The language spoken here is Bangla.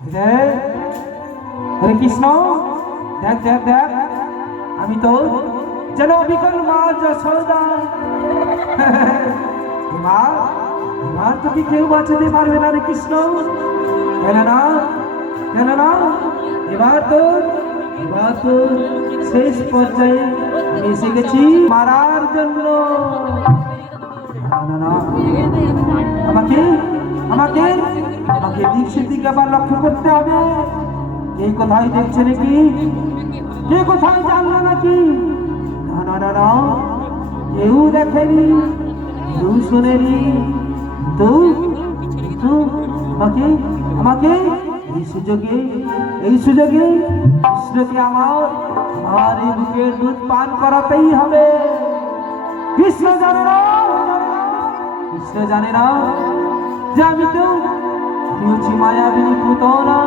দেখ, হরে কৃষ্ণ, দেখ দেখ দেখ, আমি তো যেন বিকল মা যশোদা। এবার এবার তোকে কেউ বাঁচাতে পারবে না রে কৃষ্ণ। কেননা কেননা এবার তো শেষ পর্যায়ে আমি এসে গেছি মারার জন্য। না না, আমাকে আমাকে আমাকে দিক সেদিকে আবার লক্ষ্য করতে হবে। কে কোথায় দেখছে নাকি, কে কোথায় জানলো নাকি? না না না না, কেউ দেখেনি, কেউ শোনেনি। তো তো আমাকে আমাকে এই সুযোগে কৃষ্ণকে আমার এই বুকের দুধ পান করাতেই হবে। কৃষ্ণ জানে না, কৃষ্ণ জানে না যে আমি হচ্ছি মায়াবিনী পুতনা।